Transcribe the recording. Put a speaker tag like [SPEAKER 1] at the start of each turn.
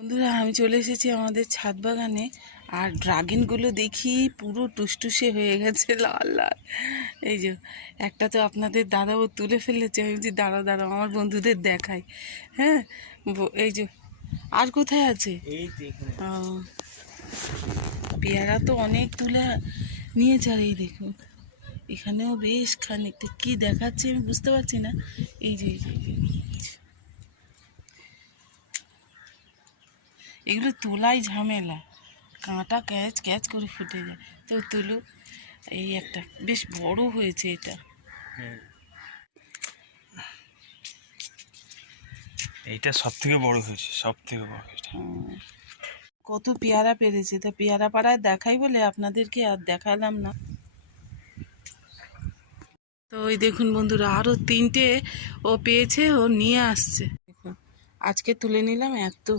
[SPEAKER 1] বন্ধুরা আমি চলে এসেছি আমাদের ছাদ বাগানে। আর ড্রাগনগুলো দেখি পুরো টুসটুসে হয়ে গেছে লাল লাল। এই যে একটা তো আপনাদের দাদাও তুলে ফেলেছে। আমি বলছি দাঁড়াও দাঁড়াও আমার বন্ধুদের দেখাই। হ্যাঁ এই যে আর কোথায় আছে? পেয়ারা তো অনেক তুলে নিয়েছে। আর এই দেখুন এখানেও বেশ খানিকটা। কি দেখাচ্ছে আমি বুঝতে পারছি না। এই যে এই যে, এই যে, এই যে। এগুলো তোলাই ঝামেলা। কাঁটা ক্যাচ ক্যাচ করে ফুটে যায়। তো তুলো এই একটা বেশ বড় হয়েছে এটা।
[SPEAKER 2] হ্যাঁ। এইটা সব থেকে বড় হয়েছে সব থেকে বড় এটা।
[SPEAKER 1] কত পেয়ারা পেরেছে? তা পেয়ারা পাড়ায় দেখাই বলে আপনাদেরকে আর দেখালাম না। তো ওই দেখুন বন্ধুরা আরও তিনটে ও পেয়েছে ও নিয়ে আসছে। দেখুন আজকে তুলে নিলাম এত